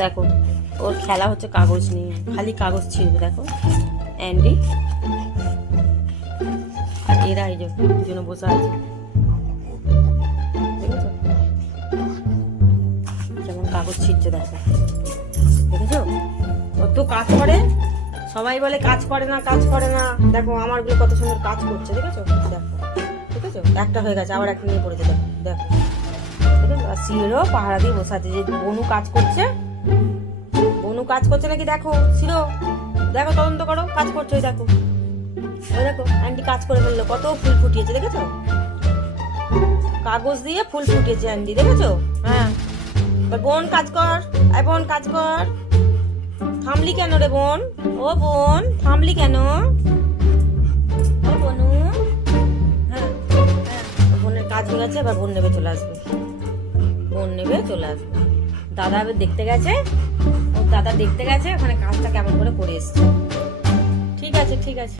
দেখো ওর খেলা হচ্ছে কাগজ নিয়ে, খালি কাগজ ছিঁড়বে। দেখো অ্যান্ডি আর এরা এই যে দুজনে বসে আছে, দেখেছো যেমন কাগজ ছিঁড়ছে। দেখো দেখেছো কত কাজ করে, সবাই বলে কাজ করে না কাজ করে না, দেখো আমারগুলো কত সুন্দর কাজ করছে। দেখেছো দেখো দেখেছো একটা হয়ে গেছে, আবার একটা নিয়ে পড়েছে। দেখো দেখো দেখেছো, আর শিরো পাহারা দিয়ে বসে আছে। যে বনু কাজ করছে, বনু কাজ করছে নাকি দেখো। শিরো দেখো তদন্ত করো, কাজ করছে। ওই দেখো ওই দেখো আন্টি কাজ করে ফেললো, কত ফুল ফুটিয়েছে দেখেছো, কাগজ দিয়ে ফুল ফুটিয়েছে আন্টি, দেখেছো। হ্যাঁ এবার বোন কাজ কর, বোন কাজ কর। থামলি কেন রে বোন, ও বোন থামলি কেন, ও বনু। হ্যাঁ হ্যাঁ বোনের কাজ হয়ে গেছে, এবার বোন নেবে চলে আসবে, বোন নেবে চলে আসবে। দাদা এবার দেখতে গেছে, ও দাদা দেখতে গেছে ওখানে কাজটা কেমন করে এসছে। ঠিক আছে ঠিক আছে।